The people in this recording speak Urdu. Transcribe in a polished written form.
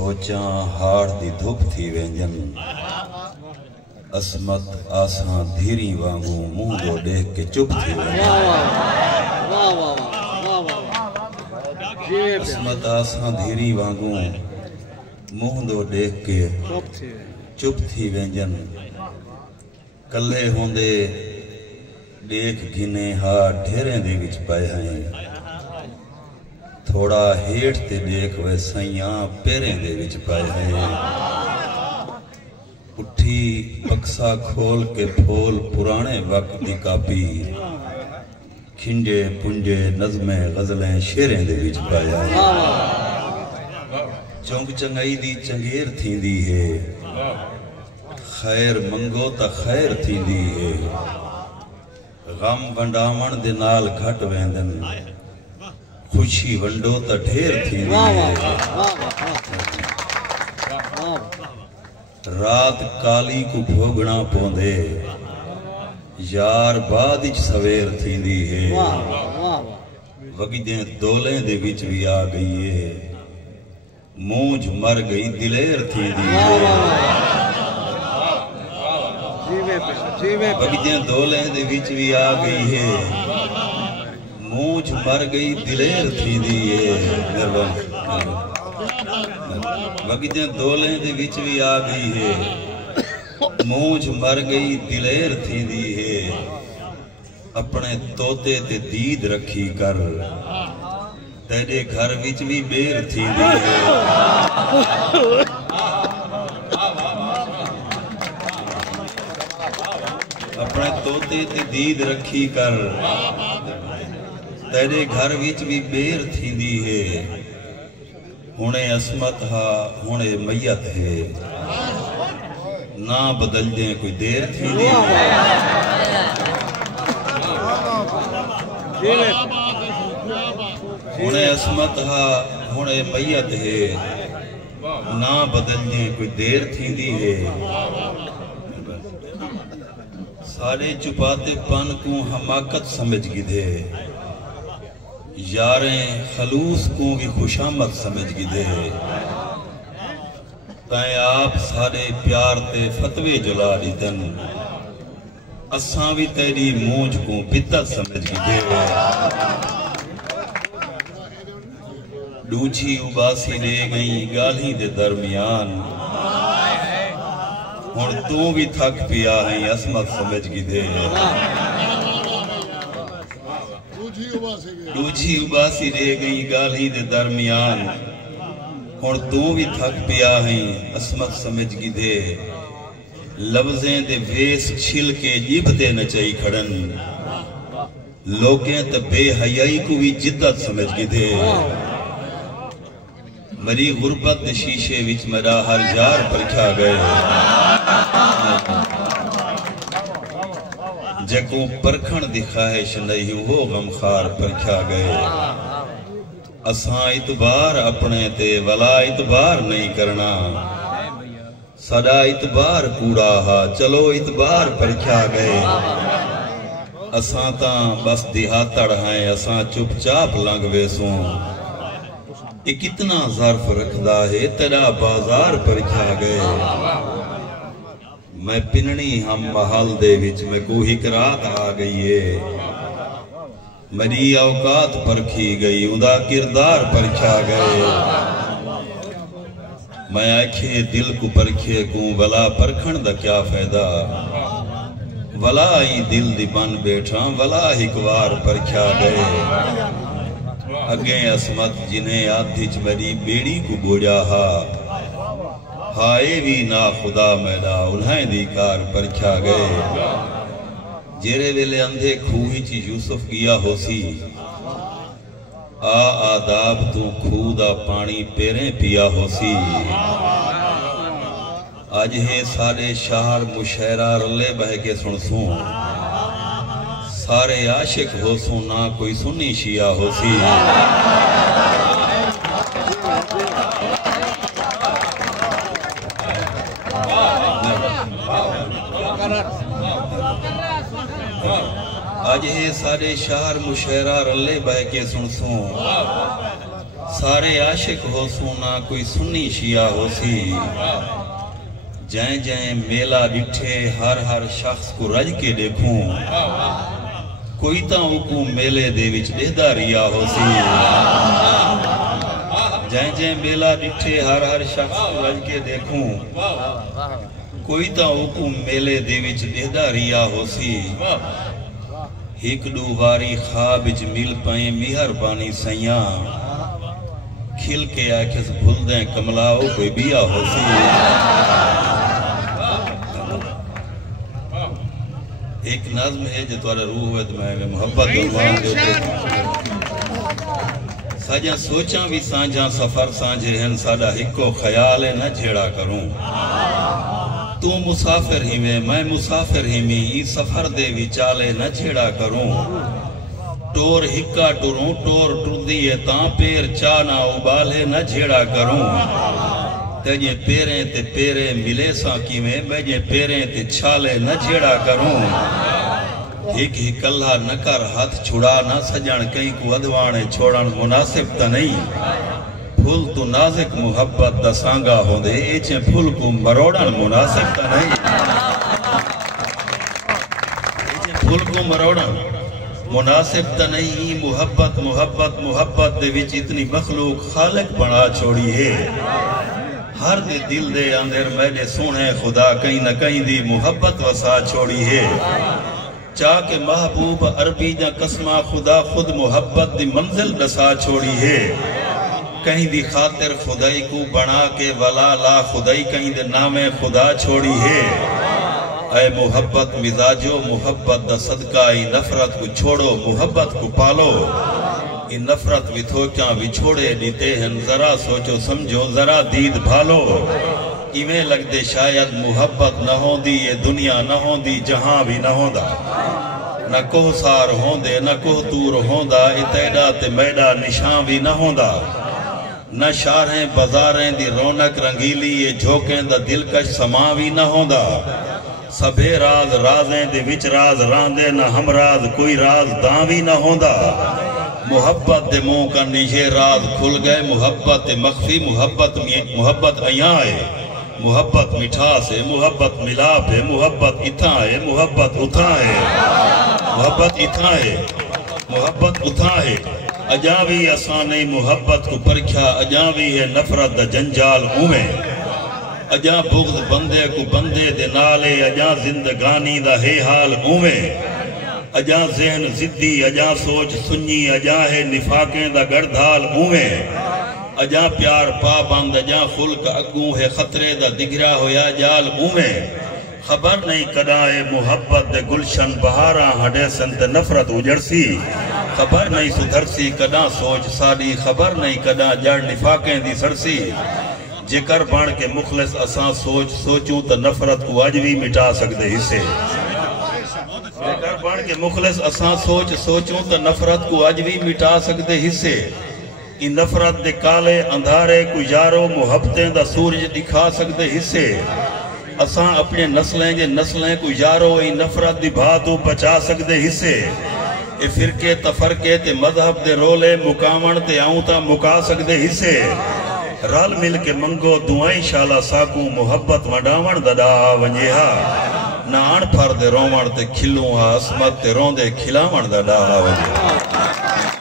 سوچاں ہاڑ دی دھوپ تھی وینجن عصمت آساں دھیری وانگو منہ دو دیکھ کے چپ تھی وینجن عصمت آساں دھیری وانگو منہ دو دیکھ کے چپ تھی وینجن کلے ہوندے دیکھ گھنے ہاں ڈھیریں دے وچ پائے ہیں تھوڑا ہیٹ تے دیکھ وے سائیاں پیریں دے وچ پائے ہیں اٹھی بکسا کھول کے پھول پرانے وقت دی کاپی کھنجے پنجے نظمیں غزلیں شیریں دے وچ پائے ہیں چونک چنگائی دی چنگیر تھی دی ہے خیر منگو تا خیر تھی دی ہے غم ونڈاون دے نال گھٹ ویندن خوشی ونڈو تا ڈھیر تھی دی ہے رات کالی کو بھوگنا پوندے یار بادج سویر تھی دی ہے وگدیں دولیں دے وچ بھی آ گئی ہے مونج مر گئی دلیر تھی دی ہے وگدیں دولیں دے وچ بھی آ گئی ہے مونج مر گئی دلیر تھی دی ہے وگدیں دولیں دے وچ بھی آ گئی ہے مونج مر گئی دلیر تھی دی ہے اپنے توتے تے دید رکھی کر تیرے گھر وچ بھی بیر تھی دی ہے اپنے توتے تے دید رکھی کر تیرے گھر وچ بھی بیر تھی دی ہے ہونے عصمت ہا ہونے میت ہے نہ بدل دیں کوئی دیر تھی دی ہے ہونے عصمت ہا ہونے میت ہے نہ بدل دیں کوئی دیر تھی دی ہے سارے چپاتے پن کو حماقت سمجھ گدھے یاریں خلوص کو بھی خوشامت سمجھ گدھے تائیں آپ سارے پیار تے فتوے جلا دیتن اساں بھی تیری مونج کو بدت سمجھ گدھے ڈوچھی اباسی لے گئی گالی دے درمیان اور تو بھی تھک پیا ہیں عصمت سمجھ گدھے ڈوچھی اباسی لے گئی گالی دے درمیان اور تو بھی تھک پیا ہیں عصمت سمجھ گدھے لفظیں دے ویس چھل کے جیب دے نچائی کھڑن لوگیں تے بے حیائی کو بھی جدت سمجھ گدھے مری غربت دے شیشے وچ میرا ہر جار پرکھا گئے جکوں پرکھن دی خواہش نہیں وہ غمخار پرکھا گئے اساں اعتبار اپنے تے ولا اعتبار نہیں کرنا سدا اعتبار کوڑا ہا چلو اعتبار پرکھا گئے اساں تاں بس دیہاتڑ ہیں اساں چپ چاپ لنگ ویسوں یہ کتنا ظرف رکھدا ہے تیرا بازار پرکھا گئے میں پننی ہم محل دے وچ میں کو حکرات آ گئی ہے میری اوقات پرکھی گئی ادا کردار پرکھا گئے میں آنکھیں دل کو پرکھے کو ولا پرکھن دا کیا فائدہ ولا ہی دل دی بن بیٹھا ولا ہکوار پرکھا گئے اگیں عصمت جنہیں آدھج میری بیڑی کو بوجا ہا ہائے بھی نا خدا میڈا انہیں دی کار پرکھا گئے جیرے ویلے اندھے کھوہی چی یوسف گیا ہو سی آداب تو کھودا پانی پیریں پیا ہو سی آج ہے سارے شہر مشہرہ رلے بہ کے سنسوں سارے عاشق ہو سوں نہ کوئی سنی شیعہ ہو سی آج ہے سارے شہر مشہرہ رلے بہ کے سنسوں سارے عاشق ہو سونا کوئی سنی شیعہ ہو سی جائیں جائیں میلہ ڈٹھے ہر شخص کو رج کے دیکھوں کوئی تاں اوکو میلے دے وچ دیدہ ریا ہو سی جائیں جائیں میلہ ڈٹھے ہر شخص کو رج کے دیکھوں کوئی تاں اوکو میلے دے وچ دیدہ ریا ہو سی ہک ڈو واری خواب وچ مل پائیں مہربانی سیاں کھل کے آکھس بھل دیں کملاؤ کوئی بیا ہو سی ایک نظم ہے جو تمہارا روح ہے تمہیں محبت اللہ ساجاں سوچاں بھی سانجاں سفر سانجے ہیں ساڑا ہکو خیال ہے نہ جھیڑا کروں تو مسافر ہی میں مسافر ہی میں ای سفر دے وی چالے نہ جھیڑا کروں ٹور ہکا ٹوروں ٹور ٹر دیئے تاں پیر چانا ابالے نہ جھیڑا کروں تجھے پیریں تے پیریں ملے ساکی میں بجھے پیریں تے چھالے نہ جھیڑا کروں ایک ہی کلہ نہ کر ہاتھ چھڑا نہ سجن کہیں کو ادوانے چھوڑن مناسب تا نہیں پھول تو نازک محبت دا سانگا ہو دے ایچے پھول کو مروڑن مناسب تا نہیں ایچے پھول کو مروڑن مناسب تا نہیں محبت محبت محبت دے وچ اتنی مخلوق خالق بنا چھوڑی ہے ہر دے دل دے اندر میرے سونے خدا کہیں نہ کہیں دی محبت وسا چھوڑی ہے چاہ کہ محبوب عربی جا قسمہ خدا خود محبت دی منزل دسا چھوڑی ہے کہیں دی خاطر خدائی کو بنا کے ولا لا خدائی کہیں دے نام خدا چھوڑی ہے اے محبت مزاجو محبت دا صدقہ ای نفرت کو چھوڑو محبت کو پالو ای نفرت ویتھوکیاں وچھوڑے دیتے ہیں ذرا سوچو سمجھو ذرا دید بھالو ایویں لگ دے شاید محبت نہ ہوں دی یہ دنیا نہ ہوں دی جہاں بھی نہ ہوں دا نہ کوہ سار ہوں دے نہ کوہ تور ہوں دا اتیڈا تے میڈا نشان بھی نہ ہوں دا نہ شاریں بزاریں دی رونق رنگیلی یہ جھوکیں دا دلکش سما بھی نہ ہوں دا سبے راز رازیں دے وچ راز راندے نہ ہم راز کوئی راز داں بھی نہ ہوں دا محبت دے منہ کا نیجے راز کھل گئے محبت مخفی محبت ایاں ہے محبت مٹھا سے محبت ملاپ ہے محبت اتھاں ہے محبت اتھاں ہے محبت اتھاں ہے محبت اتھاں ہے اجاوی آسانے محبت کو پرکھا اجاوی ہے نفرت دا جنجال اومیں اجا بغض بندے کو بندے دے نالے اجا زندگانی دا ہے حال اومیں اجا ذہن زدی اجا سوچ سنی اجا ہے نفاقیں دا گردھال اومیں اجا پیار پابند اجا خلق اگوں ہے خطرے دا دگرا ہویا جال اومیں خبر نہیں کدائے محبت دے گلشن بہاراں ہڈے سنت نفرت اجڑسی خبر نہیں سدھرسی کدا سوچ ساڑی خبر نہیں کدا جڑ نفاقیں دی سڑسی جکر بان کے مخلص اساں سوچوں تا نفرت کو آج بھی مٹا سکتے حصے جکر بان کے مخلص اساں سوچوں تا نفرت کو آج بھی مٹا سکتے حصے ان نفرت دے کالے اندھارے کو یارو محبتیں دا سورج دکھا سکتے حصے اساں اپنے نسلیں کو یارو ان نفرت دی بھاتو بچا سکتے حصے اے فرقے تفرقے تے مذہب دے رولے مقامن تے آؤں تا مکا سکتے حصے رال مل کے منگو دعائیں شالا ساکو محبت وڈاون ددا ونجے ہا نان پھر دے رومن تے کھلوں ہا اسمت تے رون دے کھلاون ددا ونجے ہا